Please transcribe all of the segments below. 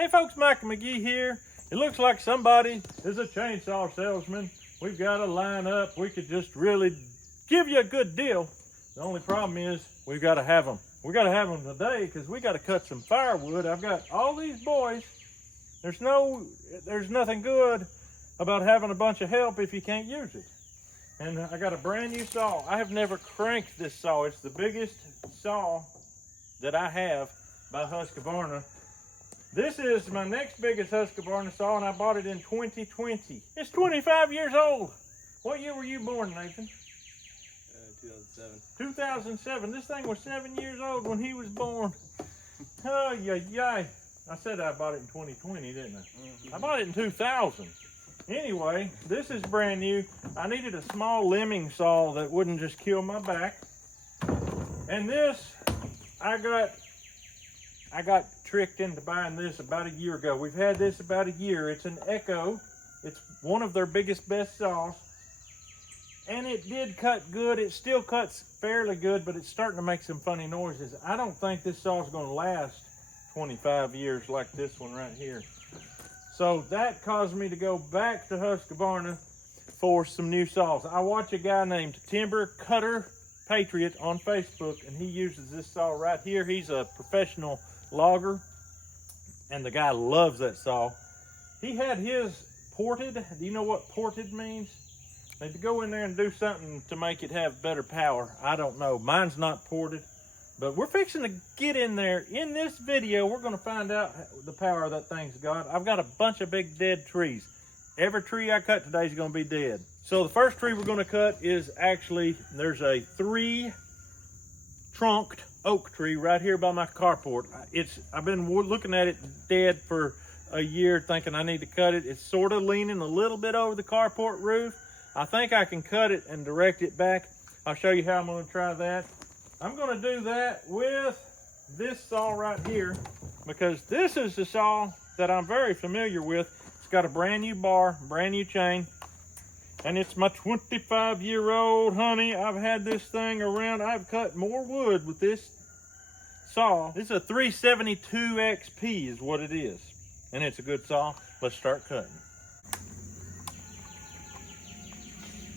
Hey folks, Mike McGee here. It looks like somebody is a chainsaw salesman. We've got a lineup. We could just really give you a good deal. The only problem is we've got to have them. We got to have them today because we got to cut some firewood. I've got all these boys. There's nothing good about having a bunch of help if you can't use it. And I got a brand new saw. I have never cranked this saw. It's the biggest saw that I have by Husqvarna. This is my next biggest Husqvarna saw, and I bought it in 2020. It's 25 years old. What year were you born, Nathan? 2007. 2007. This thing was 7 years old when he was born. Oh, yeah. I said I bought it in 2020, didn't I? I bought it in 2000. Anyway, this is brand new. I needed a small limbing saw that wouldn't just kill my back. And this, I got tricked into buying this about a year ago. We've had this about a year. It's an Echo. It's one of their biggest, best saws. And it did cut good. It still cuts fairly good, but it's starting to make some funny noises. I don't think this saw is going to last 25 years like this one right here. So that caused me to go back to Husqvarna for some new saws. I watch a guy named Timber Cutter Patriot on Facebook, and he uses this saw right here. He's a professional logger, and the guy loves that saw. He had his ported. Do you know what ported means? They go in there and do something to make it have better power. I don't know. Mine's not ported, but we're fixing to get in there. In this video, we're going to find out the power that thing's got. I've got a bunch of big dead trees. Every tree I cut today is going to be dead. So the first tree we're going to cut is actually, there's a 3-trunked oak tree right here by my carport. I've been looking at it dead for a year, thinking I need to cut it. It's sort of leaning a little bit over the carport roof. I think I can cut it and direct it back. I'll show you how I'm going to try that. I'm going to do that with this saw right here, because this is the saw that I'm very familiar with. It's got a brand new bar, brand new chain, and it's my 25-year-old honey. I've had this thing around. I've cut more wood with this saw. This is a 372 XP is what it is, and it's a good saw. Let's start cutting.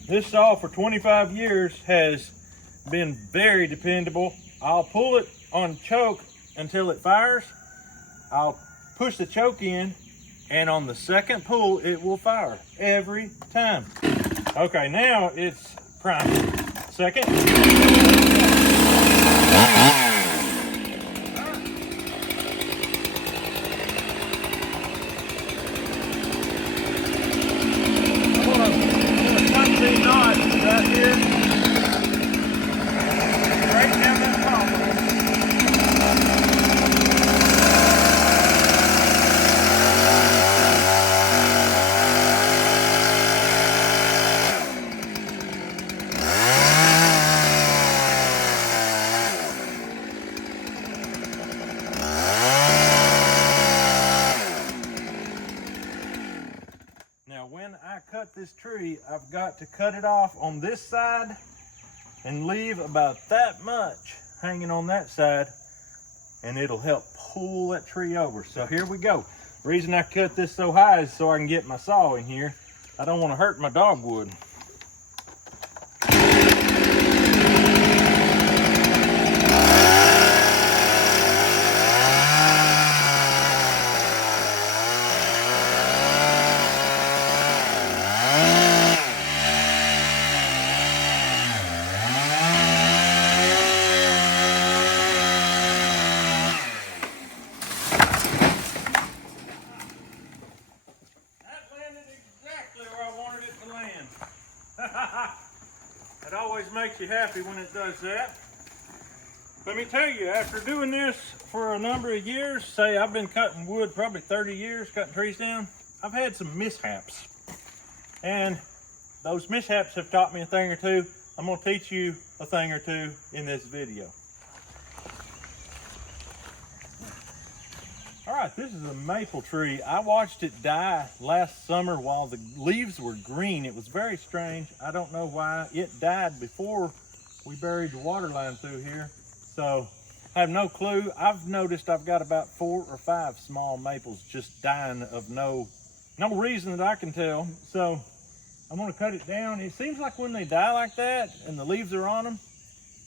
This saw for 25 years has been very dependable. I'll pull it on choke until it fires. I'll push the choke in, and on the second pull, it will fire every time. Okay, now it's primed. Second. Right here, right down that column. Now, when I cut this tree, I've got to cut it off on this side and leave about that much hanging on that side, and it'll help pull that tree over. So here we go. The reason I cut this so high is so I can get my saw in here. I don't want to hurt my dogwood. It always makes you happy when it does that. Let me tell you, after doing this for a number of years, say I've been cutting wood probably 30 years, cutting trees down, I've had some mishaps. And those mishaps have taught me a thing or two. I'm going to teach you a thing or two in this video. All right, this is a maple tree. I watched it die last summer while the leaves were green. It was very strange. I don't know why. It died before we buried the water line through here. So I have no clue. I've noticed I've got about 4 or 5 small maples just dying of no reason that I can tell. So I'm gonna cut it down. It seems like when they die like that and the leaves are on them,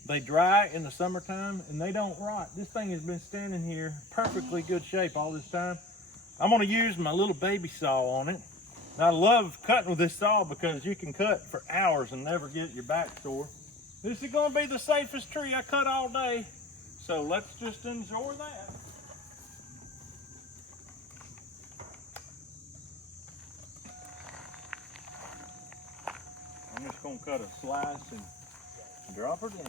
they dry in the summertime and they don't rot. This thing has been standing here perfectly good shape all this time. I'm gonna use my little baby saw on it. And I love cutting with this saw because you can cut for hours and never get your back sore. This is gonna be the safest tree I cut all day. So let's just enjoy that. I'm just gonna cut a slice and drop her down.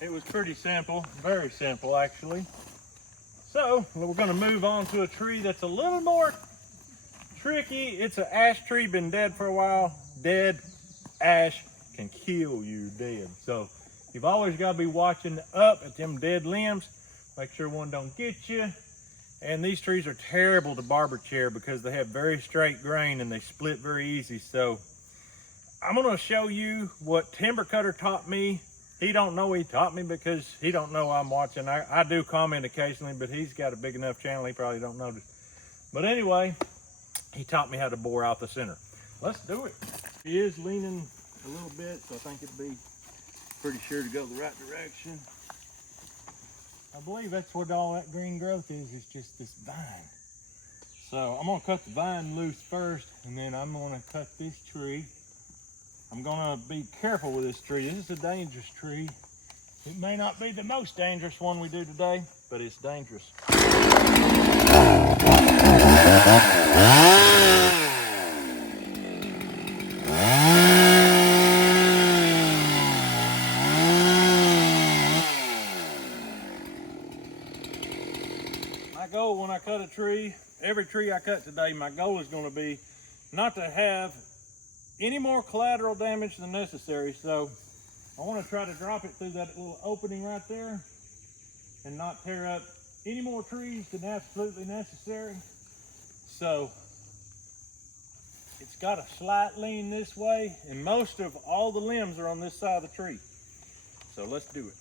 It was pretty simple, very simple actually. So we're going to move on to a tree that's a little more tricky. It's an ash tree, been dead for a while. Dead ash can kill you dead. So you've always got to be watching up at them dead limbs. Make sure one don't get you. And these trees are terrible to barber chair because they have very straight grain and they split very easy. So I'm going to show you what Timber Cutter taught me. He don't know he taught me because he don't know I'm watching. I do comment occasionally, but he's got a big enough channel he probably don't notice. But anyway, he taught me how to bore out the center. Let's do it. He is leaning a little bit, so I think it'd be pretty sure to go the right direction. I believe that's what all that green growth is just this vine. So I'm gonna cut the vine loose first, and then I'm gonna cut this tree. I'm gonna be careful with this tree. This is a dangerous tree. It may not be the most dangerous one we do today, but it's dangerous. My goal when I cut a tree, every tree I cut today, my goal is gonna be not to have any more collateral damage than necessary. So I want to try to drop it through that little opening right there and not tear up any more trees than absolutely necessary. So it's got a slight lean this way, and most of all the limbs are on this side of the tree. So let's do it.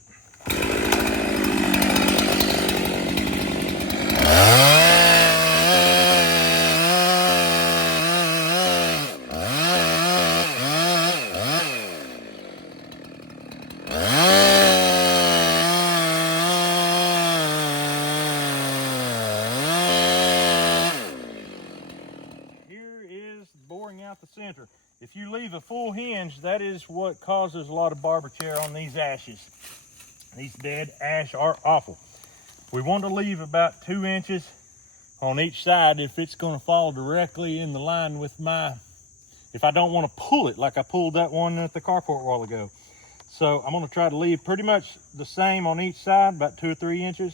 The center. If you leave a full hinge, that is what causes a lot of barber chair on these ashes. These dead ash are awful. We want to leave about 2 inches on each side if it's going to fall directly in the line with if I don't want to pull it like I pulled that one at the carport a while ago. So I'm going to try to leave pretty much the same on each side, about 2 or 3 inches,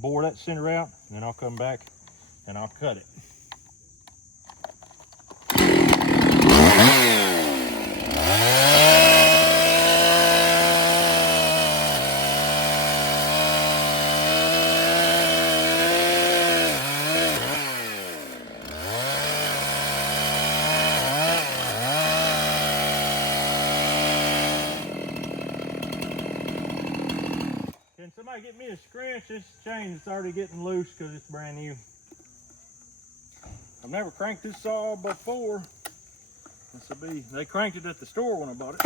bore that center out, and then I'll come back and I'll cut it. Can somebody get me a scratch? This chain is already getting loose because it's brand new. I've never cranked this saw before. They cranked it at the store when I bought it.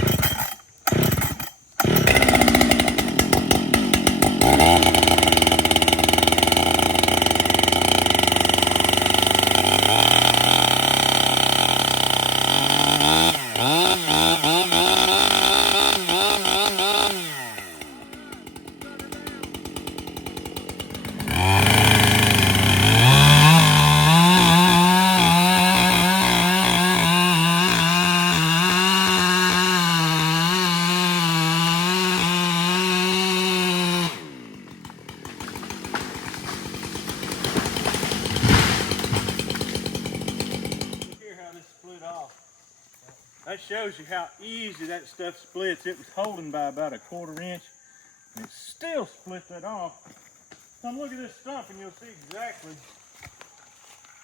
That shows you how easy that stuff splits. It was holding by about a 1/4 inch, and it still split that off. Come look at this stump and you'll see exactly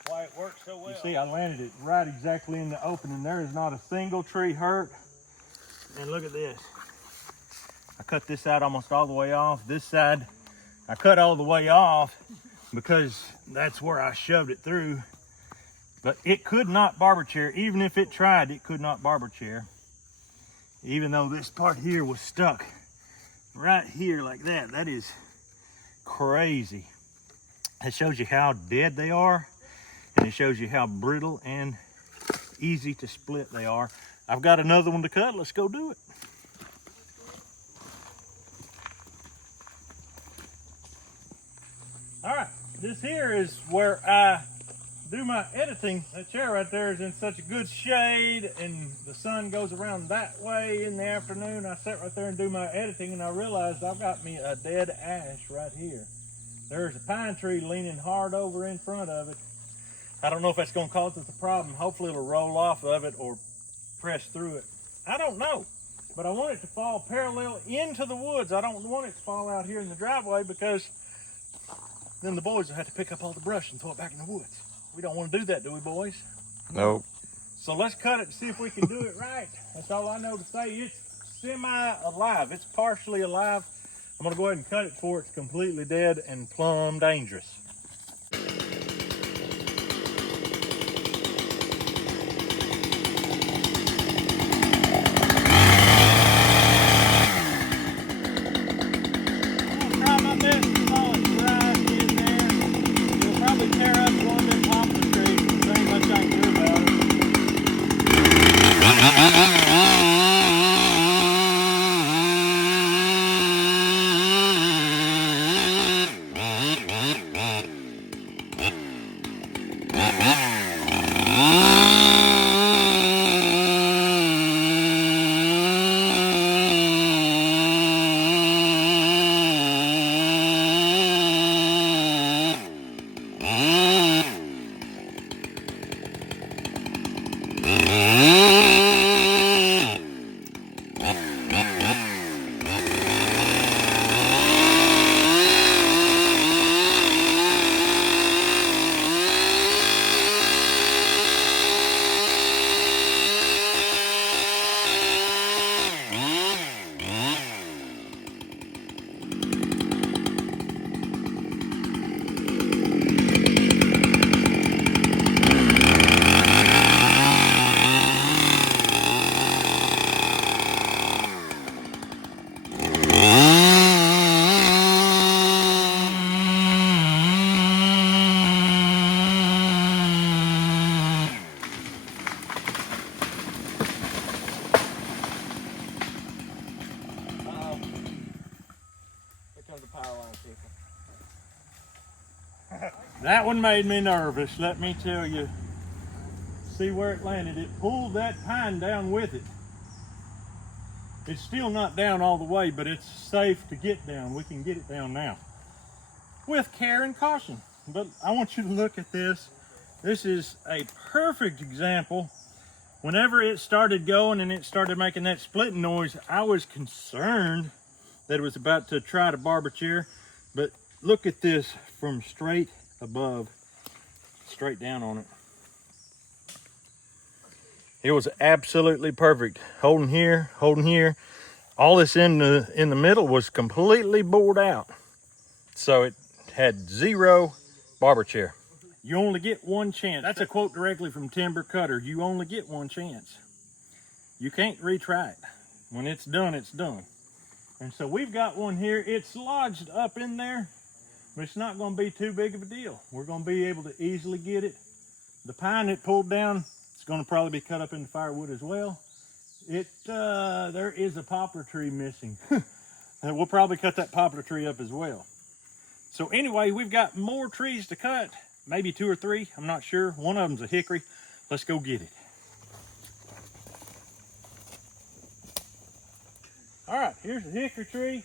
why it works so well. You see, I landed it right exactly in the opening. There is not a single tree hurt. And look at this. I cut this side almost all the way off. This side, I cut all the way off because that's where I shoved it through. But it could not barber chair. Even if it tried, it could not barber chair. Even though this part here was stuck right here like that. That is crazy. It shows you how dead they are, and it shows you how brittle and easy to split they are. I've got another one to cut. Let's go do it. All right, this here is where I do my editing. That chair right there is in such a good shade, and the sun goes around that way in the afternoon. I sit right there and do my editing, and I realized I've got me a dead ash right here. There's a pine tree leaning hard over in front of it. I don't know if that's going to cause us a problem. Hopefully it'll roll off of it or press through it. I don't know, but I want it to fall parallel into the woods. I don't want it to fall out here in the driveway, because then the boys will have to pick up all the brush and throw it back in the woods. We don't want to do that, do we, boys? Nope. So let's cut it and see if we can do it right. That's all I know to say. It's semi-alive. It's partially alive. I'm going to go ahead and cut it before it's completely dead and plumb dangerous. That one made me nervous, let me tell you. See where it landed. It pulled that pine down with it. It's still not down all the way, but it's safe to get down. We can get it down now with care and caution. But I want you to look at this. This is a perfect example. Whenever it started going and it started making that splitting noise, I was concerned that it was about to try to barber chair. But look at this from straight above, straight down on it. It was absolutely perfect. Holding here, holding here. All this in the middle was completely bored out. So it had zero barber chair. You only get one chance. That's a quote directly from Timber Cutter. You only get one chance. You can't retry it. When it's done, it's done. And so we've got one here. It's lodged up in there, but it's not going to be too big of a deal. We're going to be able to easily get it. The pine it pulled down, it's going to probably be cut up into firewood as well. There is a poplar tree missing. And we'll probably cut that poplar tree up as well. So anyway, we've got more trees to cut, maybe 2 or 3, I'm not sure. One of them's a hickory. Let's go get it. All right, here's the hickory tree.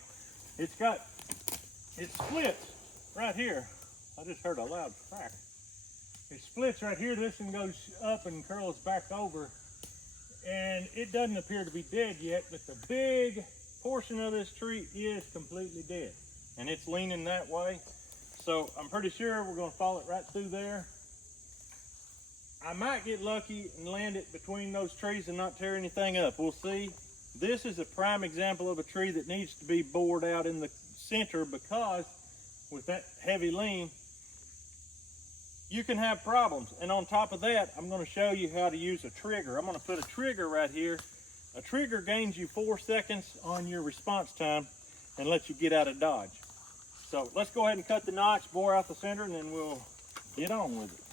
It splits right here. I just heard a loud crack. It splits right here. This one goes up and curls back over. and it doesn't appear to be dead yet, but the big portion of this tree is completely dead, and it's leaning that way. So I'm pretty sure we're going to fall it right through there. I might get lucky and land it between those trees and not tear anything up. We'll see. This is a prime example of a tree that needs to be bored out in the center, because with that heavy lean, you can have problems. And on top of that, I'm going to show you how to use a trigger. I'm going to put a trigger right here. A trigger gains you 4 seconds on your response time and lets you get out of dodge. So let's go ahead and cut the notch, bore out the center, and then we'll get on with it.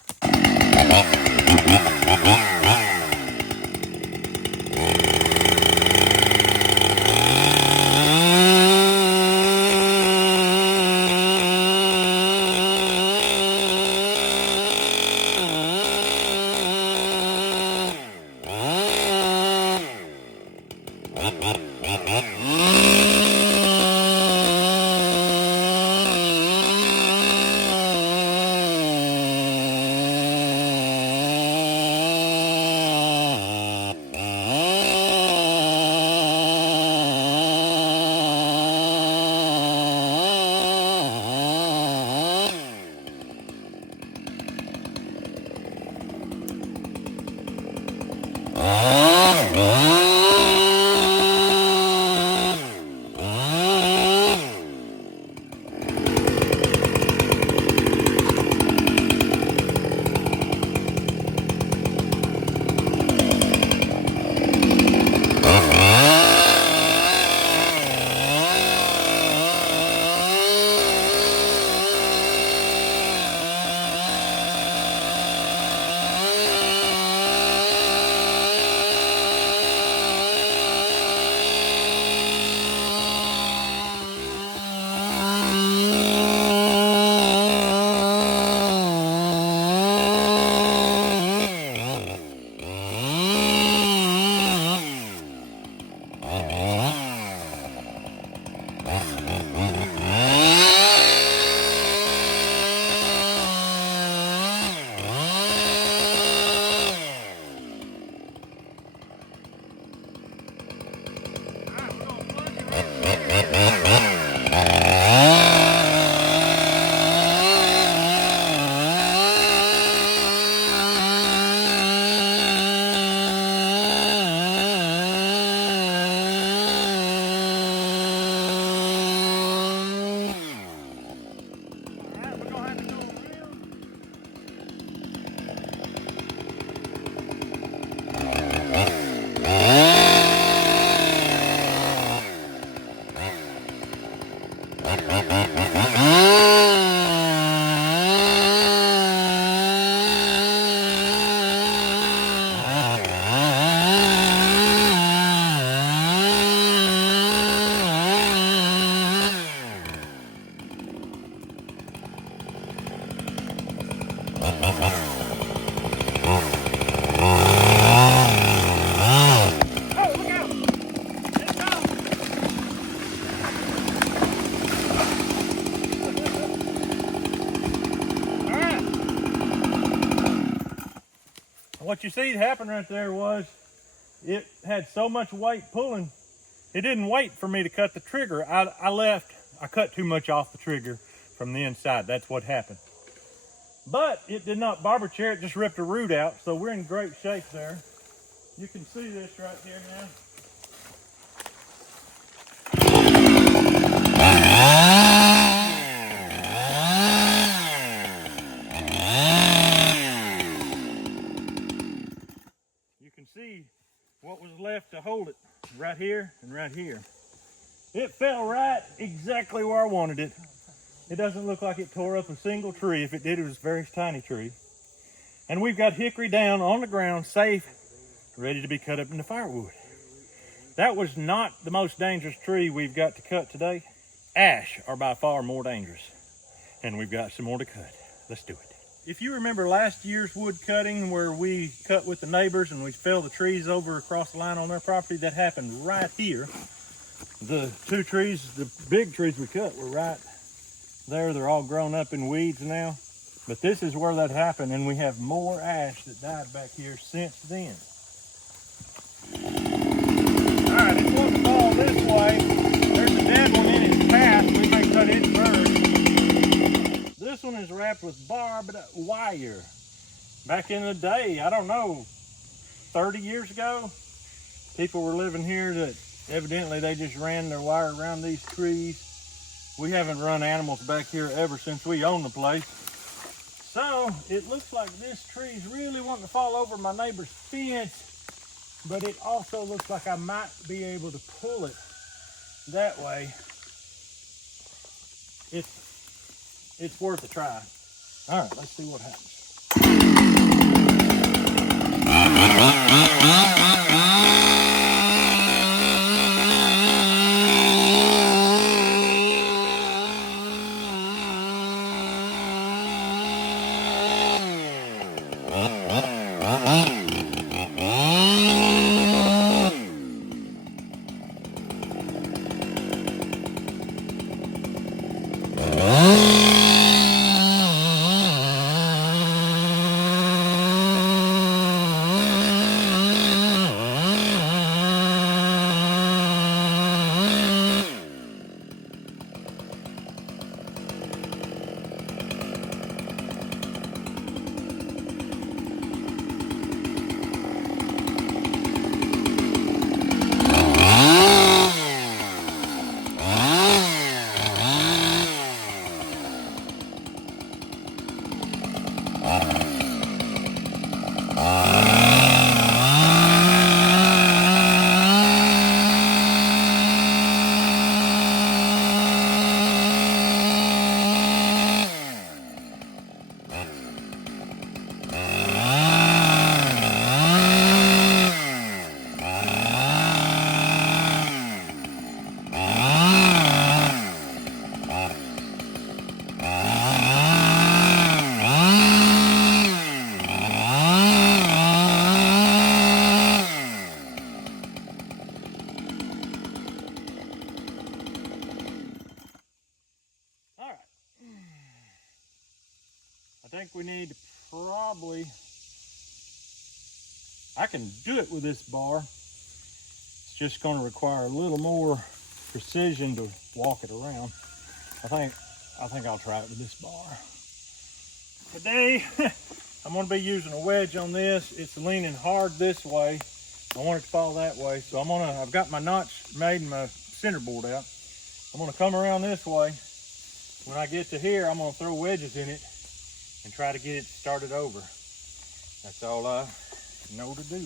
What you see happen right there was it had so much weight pulling, it didn't wait for me to cut the trigger. I cut too much off the trigger from the inside. That's what happened. But it did not barber chair, it just ripped a root out, so we're in great shape there. You can see this right here now. You can see what was left to hold it right here and right here. It fell right exactly where I wanted it. It doesn't look like it tore up a single tree. If it did, it was a very tiny tree. And we've got hickory down on the ground, safe, ready to be cut up into firewood. That was not the most dangerous tree we've got to cut today. Ash are by far more dangerous. And we've got some more to cut. Let's do it. If you remember last year's wood cutting where we cut with the neighbors and we fell the trees over across the line on their property, that happened right here. The two trees, the big trees we cut were right there. They're all grown up in weeds now. But this is where that happened, and we have more ash that died back here since then. one is wrapped with barbed wire. Back in the day, I don't know, 30 years ago, people were living here that evidently they just ran their wire around these trees. We haven't run animals back here ever since we own the place. So it looks like this tree is really wanting to fall over my neighbor's fence, but it also looks like I might be able to pull it that way. It's worth a try. All right, let's see what happens. I think we need to I can do it with this bar. It's just going to require a little more precision to walk it around. I think I'll try it with this bar. Today, I'm going to be using a wedge on this. It's leaning hard this way. I want it to fall that way. So I've got my notch made and my center board out. I'm going to come around this way. When I get to here, I'm going to throw wedges in it and try to get it started over. That's all I know to do.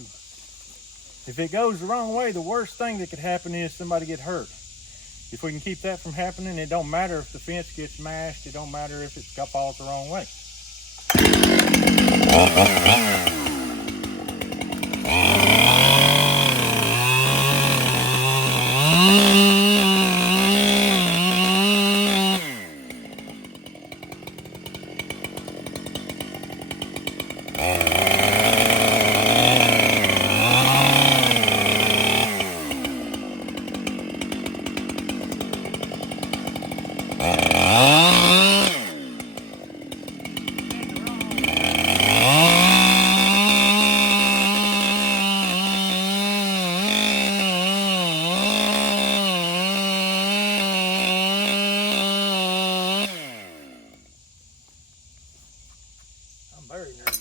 If it goes the wrong way, the worst thing that could happen is somebody get hurt. If we can keep that from happening, it don't matter if the fence gets smashed. It don't matter if it falls the wrong way. Very nervous.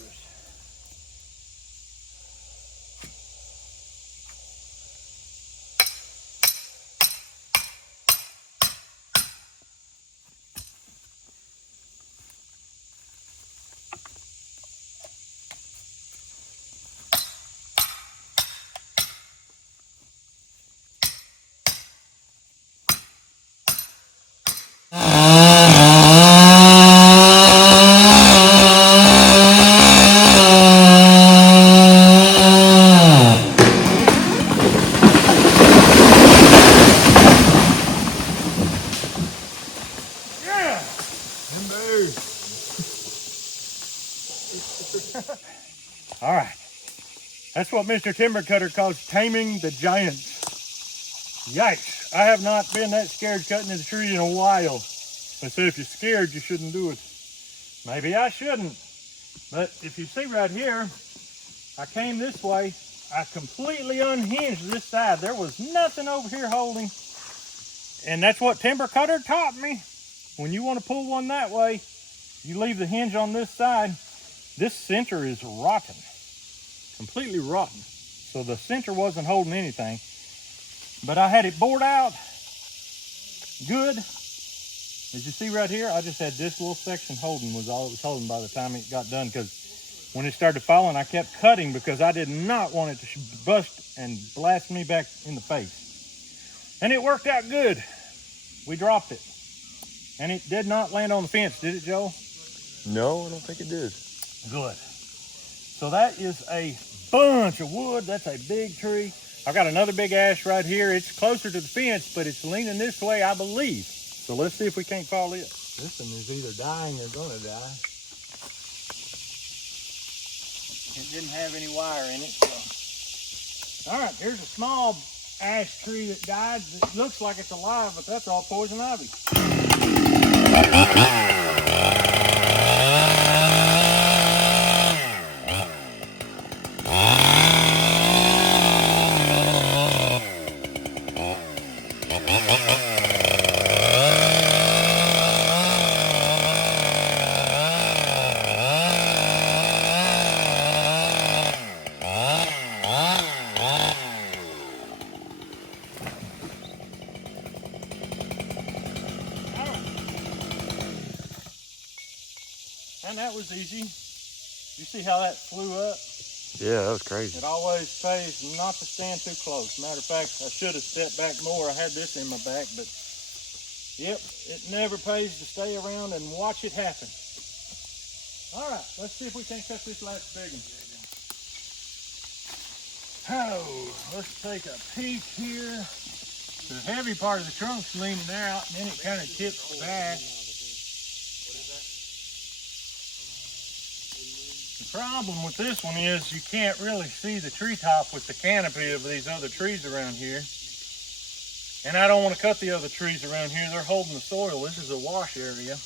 All right, that's what Mr. Timber Cutter calls taming the giants. Yikes, I have not been that scared cutting the tree in a while. They say if you're scared, you shouldn't do it. Maybe I shouldn't, but if you see right here, I came this way, I completely unhinged this side. There was nothing over here holding, and that's what Timber Cutter taught me. When you want to pull one that way, you leave the hinge on this side, this center is rotten, completely rotten. So the center wasn't holding anything, but I had it bored out good. As you see right here, I just had this little section holding, was all it was holding by the time it got done, because when it started falling, I kept cutting because I did not want it to bust and blast me back in the face. And it worked out good. We dropped it. And it did not land on the fence, did it, Joel? No, I don't think it did. Good. So that is a bunch of wood. That's a big tree. I've got another big ash right here. It's closer to the fence, but it's leaning this way, I believe. So let's see if we can't fall it. This one is either dying or gonna die. It didn't have any wire in it, so. All right, here's a small ash tree that died. It looks like it's alive, but that's all poison ivy. And that was easy. You see how that flew up? Yeah, that was crazy. It always pays not to stand too close. Matter of fact, I should have stepped back more. I had this in my back, but yep, it never pays to stay around and watch it happen. All right, let's see if we can't cut this last big one. Oh, let's take a peek here. The heavy part of the trunk's leaning out, and then it kind of tips back. The problem with this one is you can't really see the treetop with the canopy of these other trees around here. And I don't want to cut the other trees around here. They're holding the soil. This is a wash area.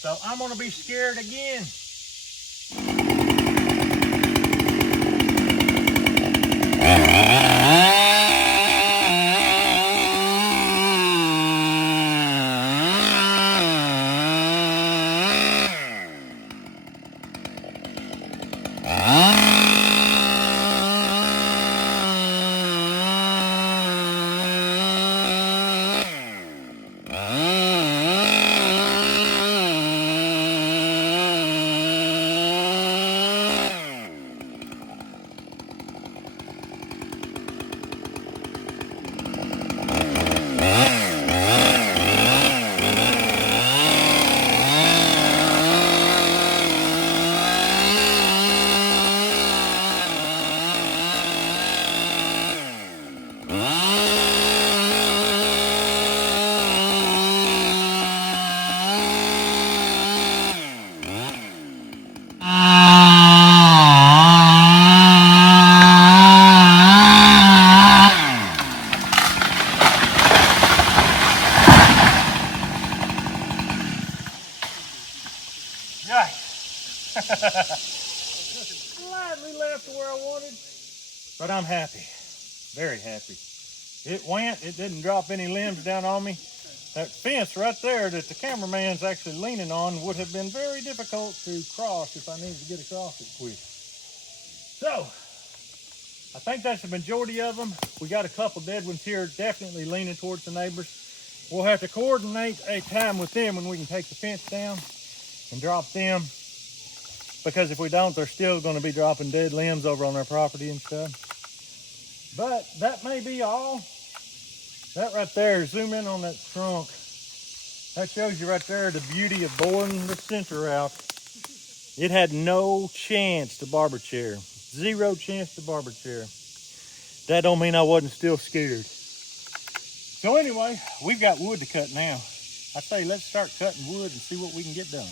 So I'm going to be scared again. Slightly left to where I wanted, but I'm happy, very happy. It went, it didn't drop any limbs down on me. That fence right there that the cameraman's actually leaning on would have been very difficult to cross if I needed to get across it quick. So, I think that's the majority of them. We got a couple dead ones here, definitely leaning towards the neighbors. We'll have to coordinate a time with them when we can take the fence down and drop them, because if we don't, they're still going to be dropping dead limbs over on our property and stuff. But that may be all. That right there, zoom in on that trunk. That shows you right there the beauty of boring the center out. It had no chance to barber chair. Zero chance to barber chair. That don't mean I wasn't still scared. So anyway, we've got wood to cut now. I say let's start cutting wood and see what we can get done.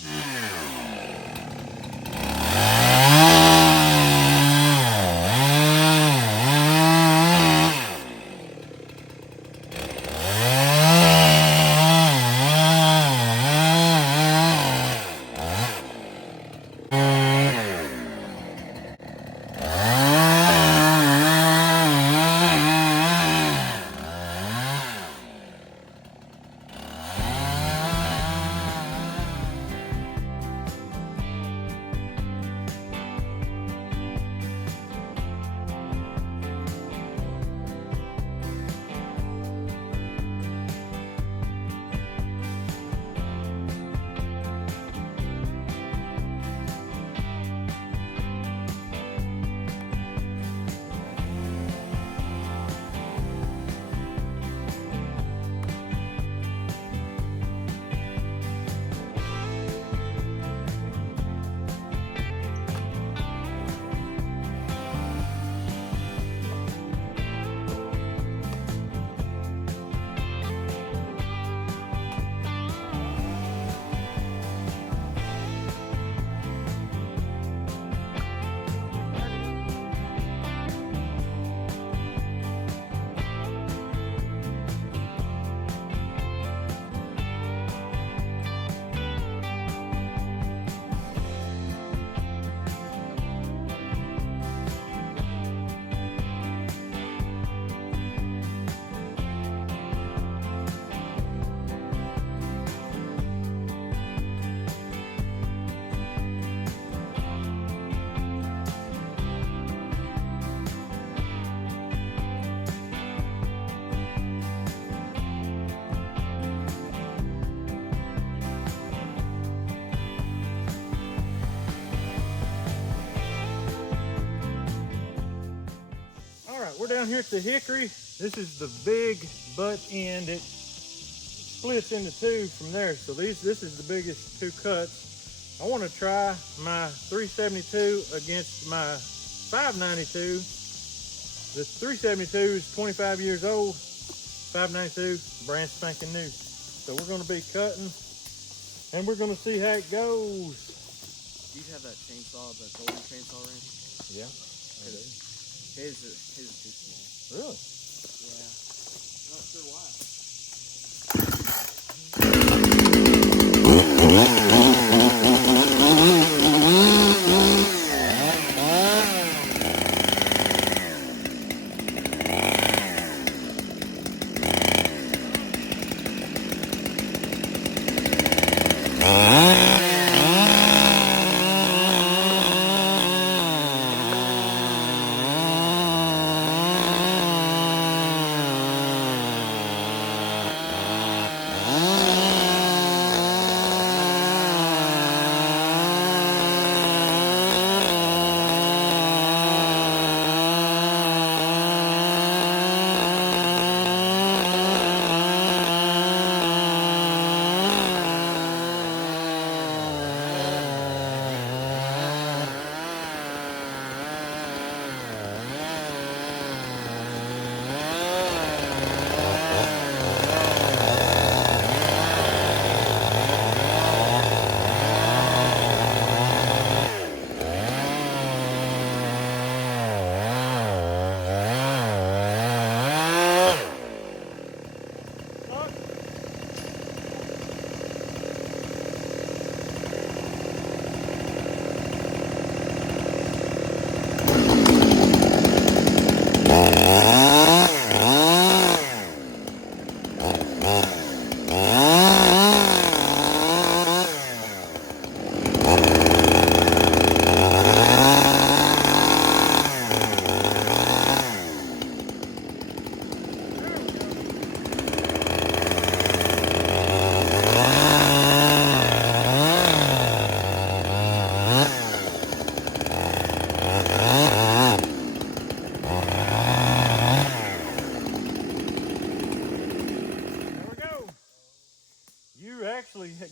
right, we're down here at the Hickory. This is the big butt end. It splits into two from there. So this is the biggest two cuts. I want to try my 372 against my 592. The 372 is 25 years old. 592, brand spanking new. So we're going to be cutting, and we're going to see how it goes. Do you have that chainsaw, the golden chainsaw ring? Yeah. His is too small. Really? Yeah. Not sure why.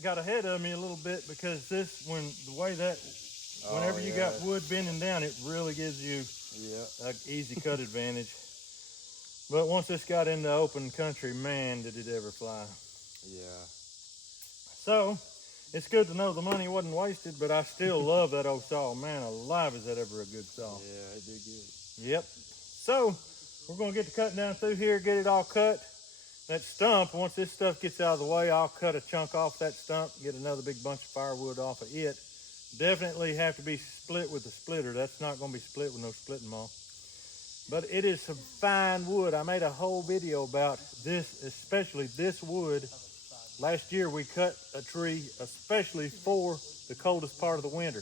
Got ahead of me a little bit because whenever you got wood bending down, it really gives you an easy cut advantage. But once this got into open country, man, did it ever fly. Yeah. So it's good to know the money wasn't wasted, but I still love that old saw. Man alive, is that ever a good saw. Yeah, it did good. Yep. So we're going to get the cutting down through here, get it all cut. That stump, once this stuff gets out of the way, I'll cut a chunk off that stump, get another big bunch of firewood off of it. Definitely have to be split with the splitter. That's not going to be split with no splitting maul. But it is some fine wood. I made a whole video about this, especially this wood. Last year we cut a tree especially for the coldest part of the winter.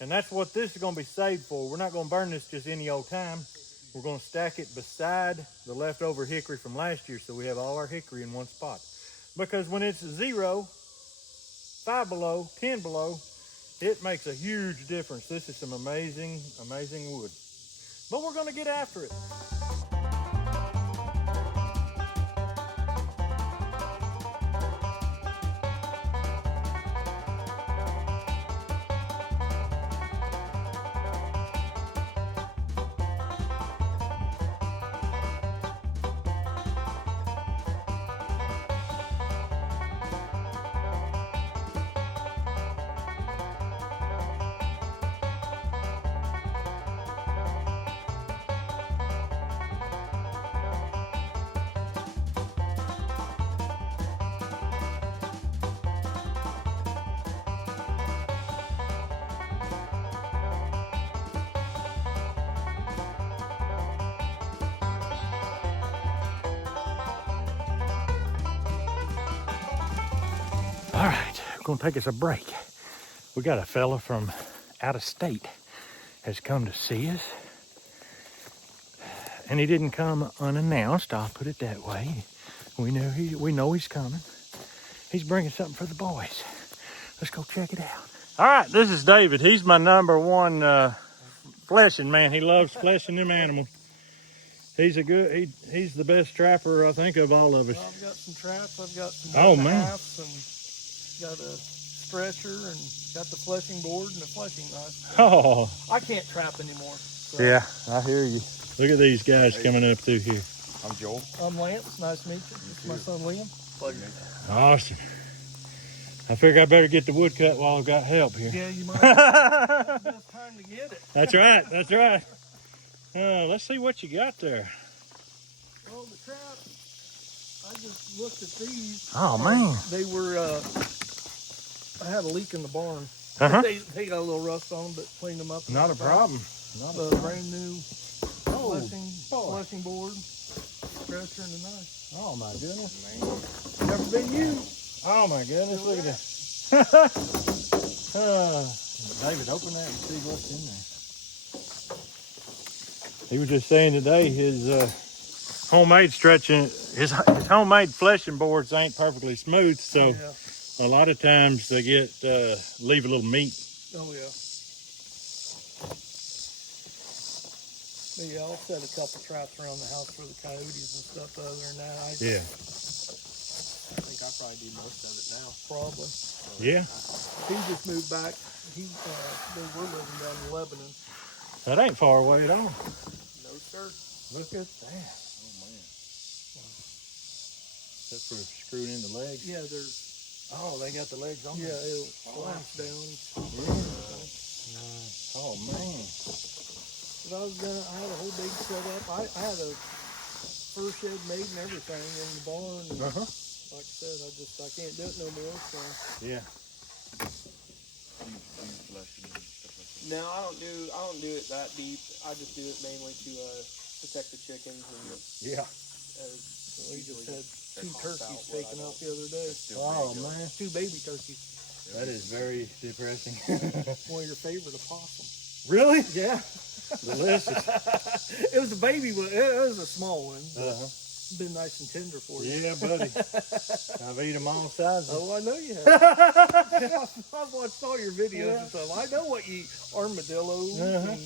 And that's what this is going to be saved for. We're not going to burn this just any old time. We're going to stack it beside the leftover hickory from last year, so we have all our hickory in one spot. Because when it's 0, 5 below, 10 below, it makes a huge difference. This is some amazing, amazing wood. But we're going to get after it. All right, we're gonna take us a break. We got a fella from out of state has come to see us. And he didn't come unannounced, I'll put it that way. We know he's coming. He's bringing something for the boys. Let's go check it out. All right, this is David. He's my #1 fleshing man. He loves fleshing them animals. He's he's the best trapper I think of all of us. Well, I've got some traps. I've got some Oh, 1.5 man. and got a stretcher and got the fleshing board and the fleshing knife. Oh, I can't trap anymore. So. Yeah, I hear you. look at these guys coming up through here. I'm Joel. I'm Lance. Nice to meet you. This is my son Liam. Pleasure. Awesome. I figure I better get the wood cut while I've got help here. Yeah, you might have the best time to get it. That's right. That's right. Let's see what you got there. Well, the traps, I just looked at these. Oh, man. They were, I had a leak in the barn. Uh-huh. They got a little rust on them, but cleaned them up. Not a problem. Not a The brand new Oh, boy. fleshing board, stretcher, and a knife. Oh, my goodness. Never been used. Oh, my goodness. Look at that. David, open that and see what's in there. He was just saying today his homemade stretching, his homemade fleshing boards ain't perfectly smooth, so Yeah. a lot of times they get leave a little meat. Oh, yeah. But yeah, I'll set a couple traps around the house for the coyotes and stuff. Other than that, I think I probably do most of it now. Probably. Yeah. He just moved back. They were living down in Lebanon. That ain't far away at all. No, sir. Look at that. Oh, man. Except for screwing in the legs. Yeah, there's. Oh, they got the legs on Yeah, there. it'll slice down. Nice. Oh, man. But I had a whole big setup. I had a fur shed made and everything in the barn. And Uh-huh. like I said, I can't do it no more. So. Yeah. No, I don't do it that deep. I just do it mainly to protect the chickens and Yeah. We just had 2 turkeys taken out the other day. Oh, man. 2 baby turkeys. That is very depressing. One of your favorite opossum. Really? Yeah. Delicious. It was a baby one. It was a small one. Uh-huh. Been nice and tender for you. Yeah, buddy. I've eaten them all sizes. Oh, I know you have. I've watched all your videos and stuff. I know what you eat. Armadillos. Uh-huh. And,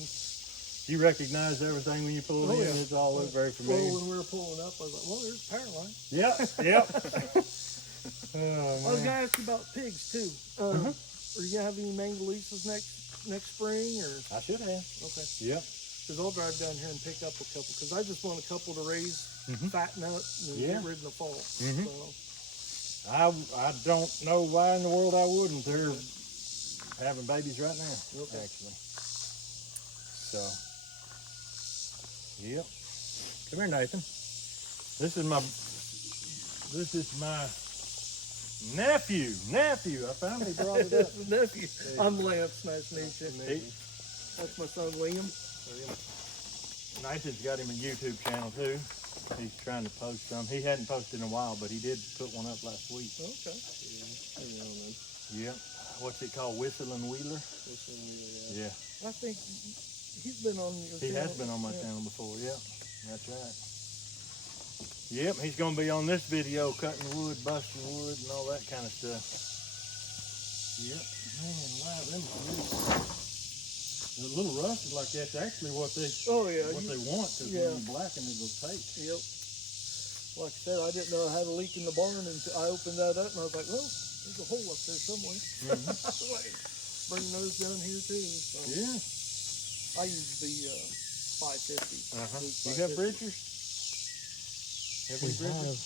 You recognize everything when you pull Oh, in. yeah. It's all look very well, familiar. when we were pulling up, I was like, well, there's a power line. Yep, yep. Oh, I was man. going to ask you about pigs, too. Are you going to have any Mangalisas next spring? Or? I should have. Okay. Yep. Because I'll drive down here and pick up a couple. Because I just want a couple to raise, fatten up, and Yeah. get rid in the fall. Mhm. So, I don't know why in the world I wouldn't. They're having babies right now, Okay. actually. So, yep. Come here, Nathan. This is my nephew. I finally brought it up. nephew. I'm Lance. Nice to meet you. That's my son Liam. Nathan's got him a YouTube channel too. He's trying to post some. He hadn't posted in a while, but he did put one up last week. Okay. Yep. What's it called? Whistling Wheeler? Yeah. I think he's been on your He channel. has been on my channel before. Yep. That's right. Yep. He's going to be on this video cutting wood, busting wood, and all that kind of stuff. Yep. Man, wow. Them the little rusted like that's actually what they Oh yeah. what they want, because Yeah. when you blacken it'll take. Yep. Like I said, I didn't know I had a leak in the barn until I opened that up, and I was like, well, there's a hole up there somewhere. Wait, bring those down here too. So. Yeah. I use the 550. You have bridgers? Have any bridgers?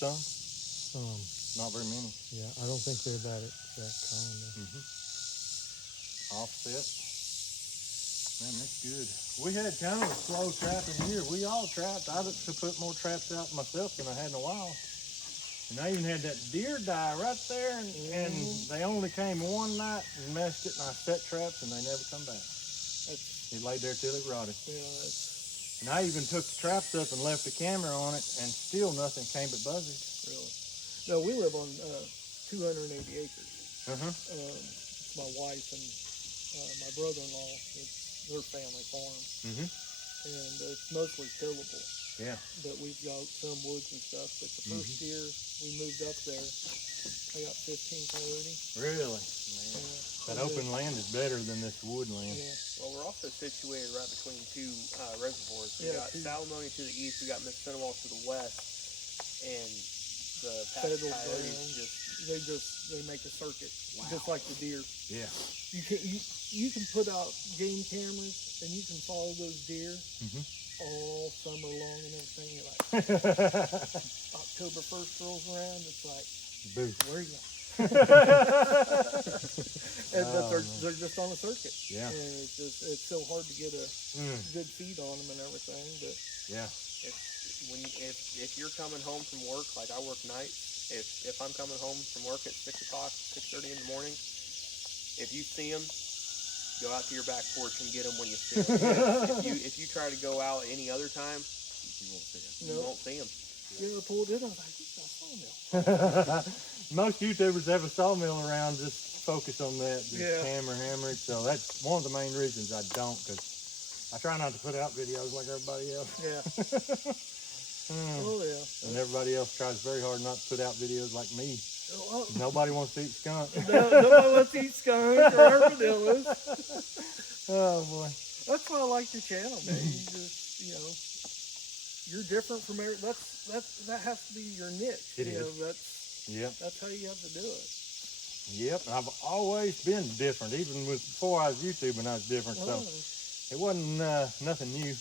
Some? Some, Not very many. yeah. I don't think they're that kind. Offset. Man, that's good. We had kind of a slow trapping year. We all trapped. I looked to put more traps out myself than I had in a while. And I even had that deer die right there, and they only came one night and messed it, and I set traps, and they never come back. It laid there till it rotted. Yeah, And I even took the traps up and left the camera on it, and still nothing came but buzzards. really. No, we live on 280 acres. It's my wife and my brother-in-law. It's their family farm. And it's mostly tillable. Yeah. But we've got some woods and stuff. But the first year we moved up there, I got 15 coyote. Really? Yeah. That open land is better than this woodland. Yeah. Well, we're also situated right between two reservoirs. We got Salamone to the east, we got Mississinawa to the west, and the Federal coyotes ground. They make a circuit, just like the deer. Yeah. You can put out game cameras and you can follow those deer all summer long and everything. You're like, October 1st rolls around, it's like, Boo. where are you at? But they're just on a circuit. Yeah. And it's so hard to get a good feed on them and everything. But yeah. If you're coming home from work, like I work nights, if I'm coming home from work at 6 o'clock, 6:30 in the morning, if you see them, go out to your back porch and get them when you see them. if you try to go out any other time, you won't see them. You won't see them. Yeah, I pulled in. I was like, "This is a sawmill." Most YouTubers have a sawmill around, just focus on that, just hammer it. So that's one of the main reasons I don't, because I try not to put out videos like everybody else. Yeah. Oh yeah. And everybody else tries very hard not to put out videos like me. Nobody wants to eat skunk. Nobody wants to eat skunk or armadillos. Oh boy. That's why I like your channel, man. You just, you're different from every. That has to be your niche. It is. That's how you have to do it. Yep. I've always been different, even before I was YouTubing, I was different. So it wasn't nothing new.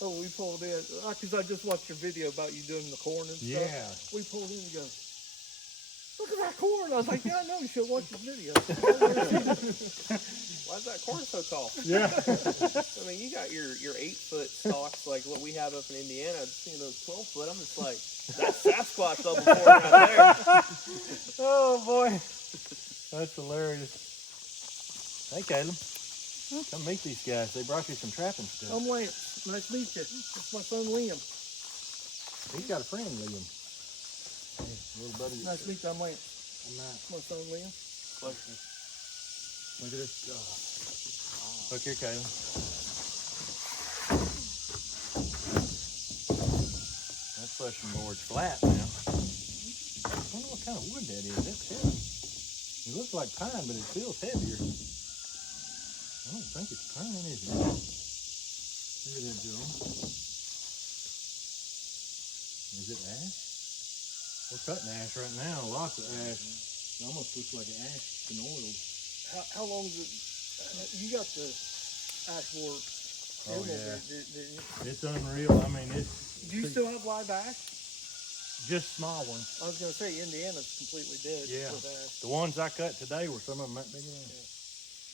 Oh, we pulled in because I just watched your video about you doing the corn and stuff. Yeah. We pulled in and go, look at that corn. I was like, yeah, I know. You should watch the video. Why is that corn so tall? Yeah. I mean, you got your 8-foot stalks like what we have up in Indiana. I've seen those 12-foot. I'm just like, that's Sasquatch level corn right there. Oh boy. That's hilarious. Hey, Caleb. Come meet these guys. They brought you some trapping stuff. I'm Lance. Nice to meet you. It's my son Liam. He's got a friend, Liam. Hey, little buddy. Nice to meet you. I'm Lance. I'm not. My son Liam. Pleasure. Look at this. Oh. Look here, Caleb. That flushing board's flat now. I wonder what kind of wood that is. That's heavy. It looks like pine, but it feels heavier. I don't think it's pine, is it? Look at that, Joe. Is it ash? We're cutting ash right now. Lots of ash. It almost looks like ash and oil. How long is it? You got the ash board. Oh yeah. Didn't you? It's unreal. I mean, it's. Do you still have live ash? Just small ones. I was going to say Indiana's completely dead with ash. The ones I cut today were some of them that big ones. Yeah.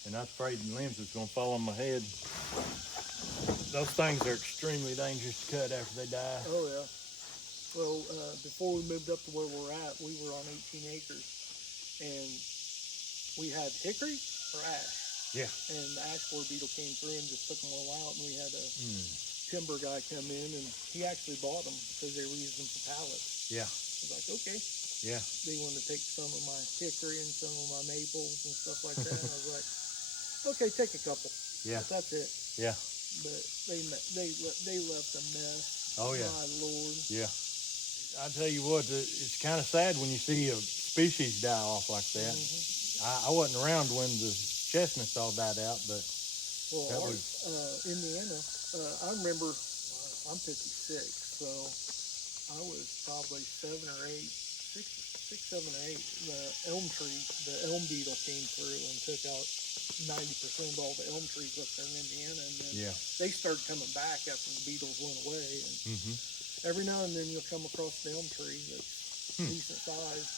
And I was afraid the limbs was going to fall on my head. Those things are extremely dangerous to cut after they die. Oh, yeah. Well, before we moved up to where we're at, we were on 18 acres. And we had hickory or ash. Yeah. And the ash borer beetle came through and just took them all out. And we had a timber guy come in, and he actually bought them because they were using them for pallets. Yeah. I was like, okay. Yeah. They wanted to take some of my hickory and some of my maples and stuff like that. And I was like, okay, take a couple. Yeah. But that's it. Yeah. But they left a mess. Oh yeah. My Lord. Yeah. I tell you what, it's kind of sad when you see a species die off like that. I wasn't around when the chestnuts all died out, but that was Indiana. I remember. I'm 56, so I was probably 7 or 8, 6, 7 or 8. The elm beetle came through and took out 90% of all the elm trees up there in Indiana, and then they started coming back after the beetles went away. And every now and then you'll come across the elm tree that's decent size.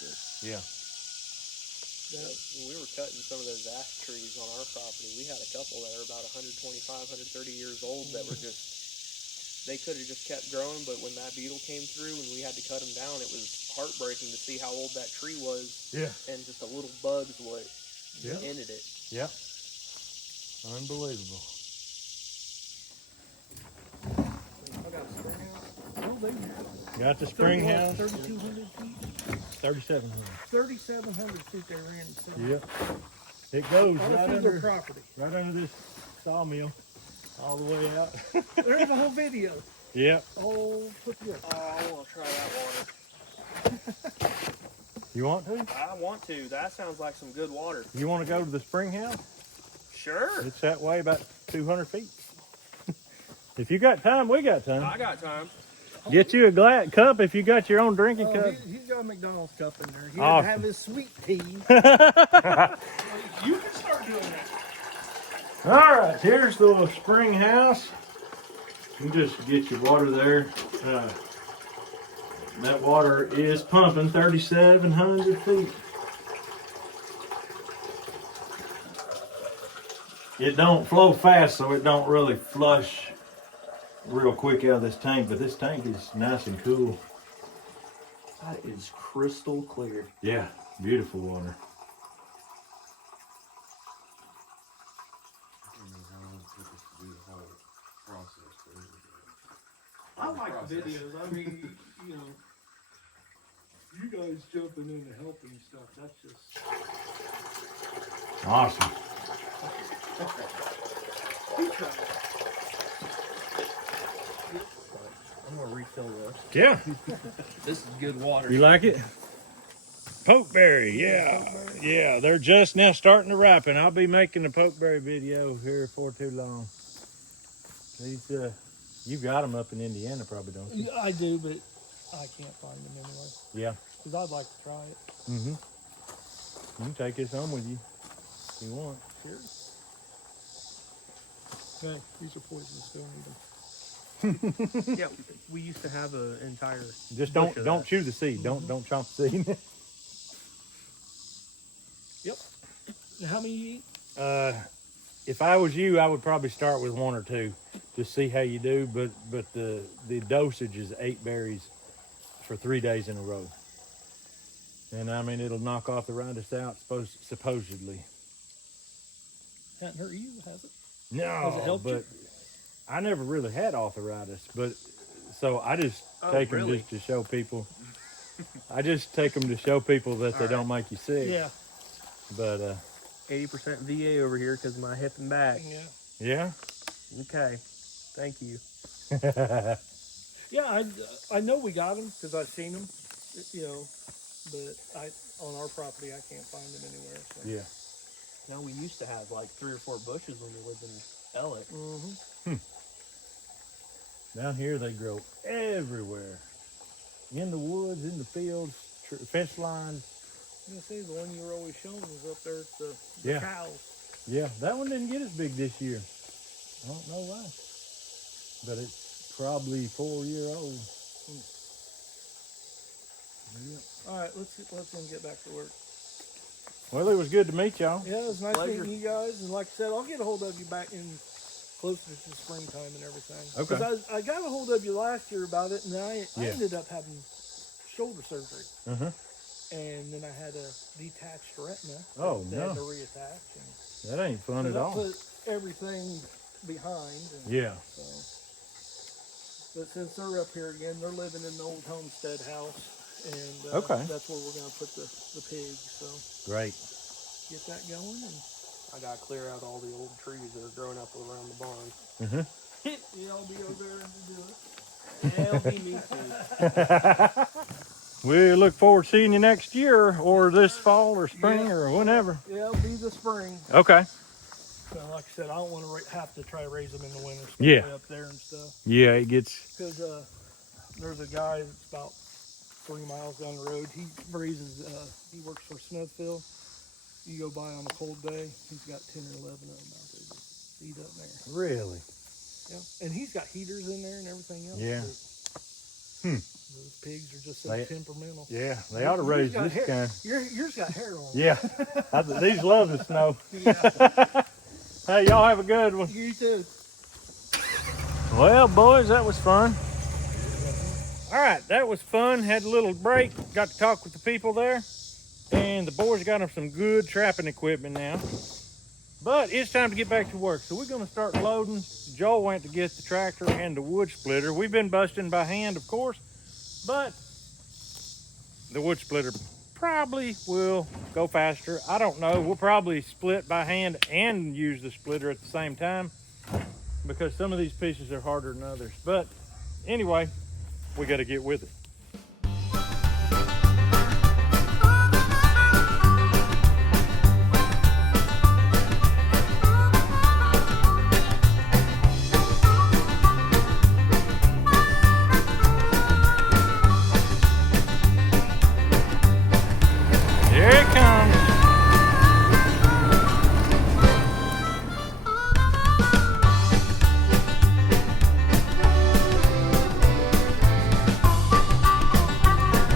But we were cutting some of those ash trees on our property. We had a couple that are about 125, 130 years old that were just, they could have just kept growing, but when that beetle came through and we had to cut them down, it was heartbreaking to see how old that tree was. Yeah. And just a little bug's what ended it. Yeah. Unbelievable. I got a spring house. Oh, they got the spring house. 3,200 feet. 3,700. 3,700 feet they ran. So Yep. It goes right right under under their property. Right under this sawmill. all the way out. There's a whole video. Yeah. All put together. Oh, I want to try that water. You want to? I want to. That sounds like some good water. You want to go to the spring house? Sure. It's that way, about 200 feet. If you got time, we got time. I got time. Get you a glass cup if you got your own drinking cup. He's got a McDonald's cup in there. He Awesome. doesn't have his sweet tea. You can start doing that. All right, here's the spring house. You just get your water there. That water is pumping 3,700 feet. It don't flow fast, so it don't really flush real quick out of this tank, but this tank is nice and cool. That is crystal clear. Yeah, beautiful water. I like the videos. I mean, you know, you guys jumping in and helping stuff. That's just Awesome. I'm gonna refill this. Yeah. This is good water. You like it? Pokeberry, yeah. Yeah, they're just now starting to ripen. I'll be making a pokeberry video here for too long. These, you got them up in Indiana probably, don't you? I do, but I can't find them anyway. Yeah. Because I'd like to try it. Mm-hmm. You can take this home with you if you want. Sure. Hey, these are poisonous. Don't eat them. Yeah, we used to have an entire. Just bush of don't that. chew the seed. Don't chomp the seed. Yep. Now, how many you eat? If I was you, I would probably start with 1 or 2 to see how you do. But the dosage is 8 berries for 3 days in a row. And I mean, it'll knock off the rhinitis out supposedly. Hasn't hurt you, has it? No, Has it helped but you? I never really had arthritis, but so I just take them really? just to show people. I just take them to show people that they don't make you sick. Yeah. But 80% VA over here because of my hip and back. Yeah. yeah. Okay. Thank you. Yeah, I know we got them because I've seen them, you know, but on our property I can't find them anywhere. So. Yeah. Now we used to have like 3 or 4 bushes when we lived in Ellick. Mm-hmm. Down here they grow everywhere. In the woods, in the fields, fence lines. You see, the one you were always showing was up there at the Yeah. cows. Yeah, that one didn't get as big this year. I don't know why. But it's probably 4-year-old. Yep. All right, let's get back to work. Well, it was good to meet y'all. Yeah, it was nice Pleasure. meeting you guys. And like I said, I'll get a hold of you back in closer to springtime and everything. Okay. 'Cause I got a hold of you last year about it, and I Yeah. ended up having shoulder surgery. Uh-huh. And then I had a detached retina. Oh, that no. had to reattach. And That ain't fun at that all. put everything behind. And Yeah. So, but since they're up here again, they're living in the old homestead house, and Okay. that's where we're gonna put the pigs. So Great. get that going, and I got to clear out all the old trees that are growing up around the barn. Uh-huh. yeah, I'll be over there to do it. Yeah, it'll be me too. We look forward to seeing you next year, or this fall, or spring, or whenever. Yeah, it'll be the spring. Okay. So, like I said, I don't want to have to try to raise them in the winter. Yeah. Up there and stuff. Yeah, it gets. Because there's a guy that's about 3 miles down the road. He raises. He works for Smithfield. You go by on a cold day, he's got 10 or 11 of them out there just feed up there. Really? Yeah, and he's got heaters in there and everything else. Yeah. but Those pigs are just so temperamental. Yeah, they ought to raise got this hair. kind. Yours got hair on. Yeah. These love the snow. Yeah. Hey, y'all have a good one. You too. Well, boys, that was fun. All right, that was fun. Had a little break. Got to talk with the people there. And the boys got them some good trapping equipment now. But it's time to get back to work. So we're going to start loading. Joel went to get the tractor and the wood splitter. We've been busting by hand, of course. But the wood splitter probably will go faster. I don't know. We'll probably split by hand and use the splitter at the same time. because some of these pieces are harder than others. But anyway, we got to get with it.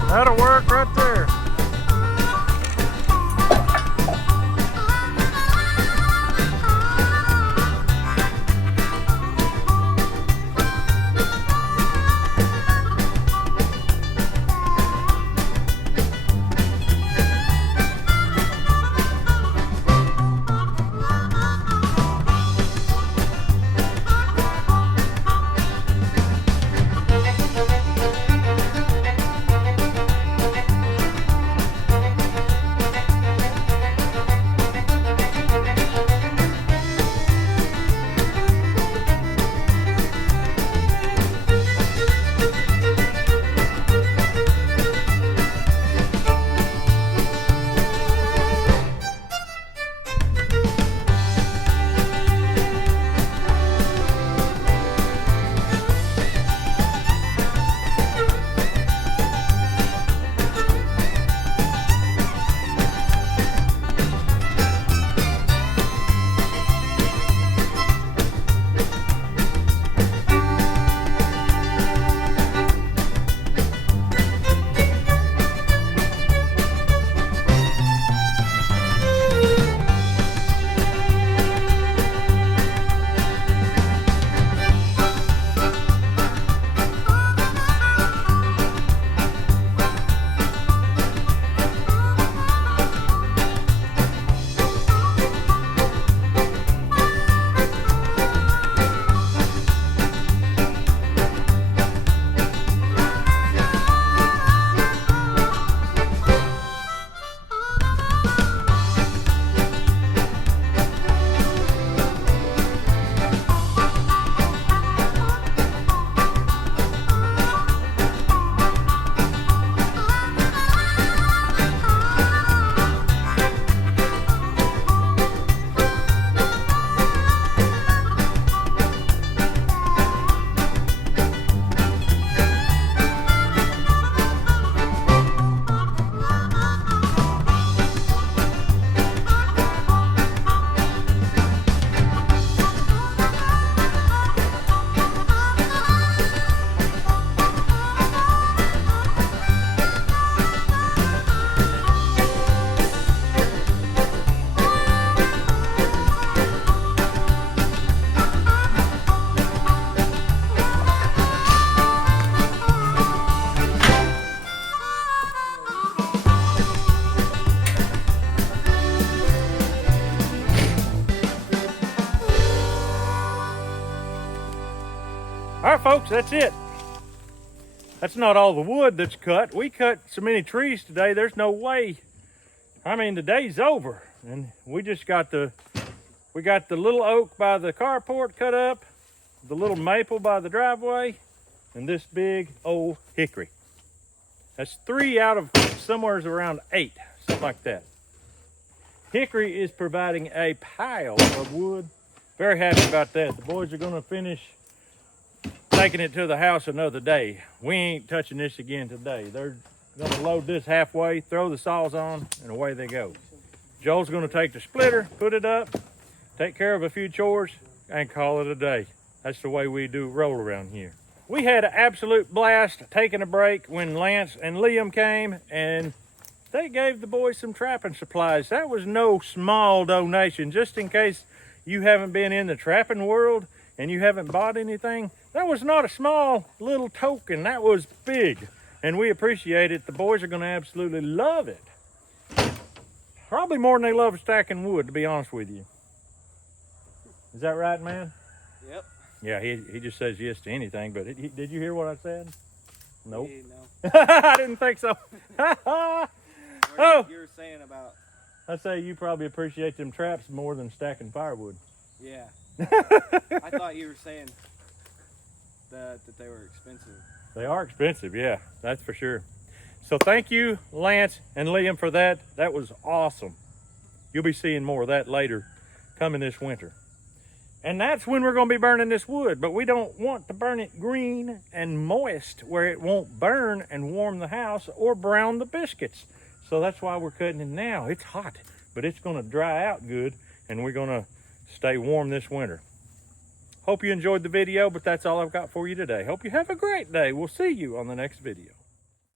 That'll work right there. All right, folks, that's it. That's not all the wood that's cut. We cut so many trees today, there's no way. I mean, the day's over. And we just got the little oak by the carport cut up, the little maple by the driveway, and this big old hickory. That's 3 out of somewhere around 8, something like that. Hickory is providing a pile of wood. Very happy about that. The boys are gonna finish taking it to the house another day. We ain't touching this again today. They're gonna load this halfway, throw the saws on, and away they go. Joel's gonna take the splitter, put it up, take care of a few chores, and call it a day. That's the way we do roll around here. We had an absolute blast taking a break when Lance and Liam came, and they gave the boys some trapping supplies. That was no small donation. Just in case you haven't been in the trapping world and you haven't bought anything, that was not a small little token. That was big, and we appreciate it. The boys are gonna absolutely love it. Probably more than they love stacking wood, to be honest with you. Is that right, man? Yep. Yeah, he just says yes to anything, but did you hear what I said? Nope. No. I didn't think so. Oh, You were saying about, I say you probably appreciate them traps more than stacking firewood. yeah. I thought you were saying that they were expensive. They are expensive, yeah, that's for sure. So thank you, Lance and Liam, for that. That was awesome. You'll be seeing more of that later, coming this winter. And that's when we're gonna be burning this wood, but we don't want to burn it green and moist where it won't burn and warm the house or brown the biscuits. So that's why we're cutting it now. It's hot, but it's gonna dry out good and we're gonna stay warm this winter. Hope you enjoyed the video, but that's all I've got for you today. Hope you have a great day. We'll see you on the next video.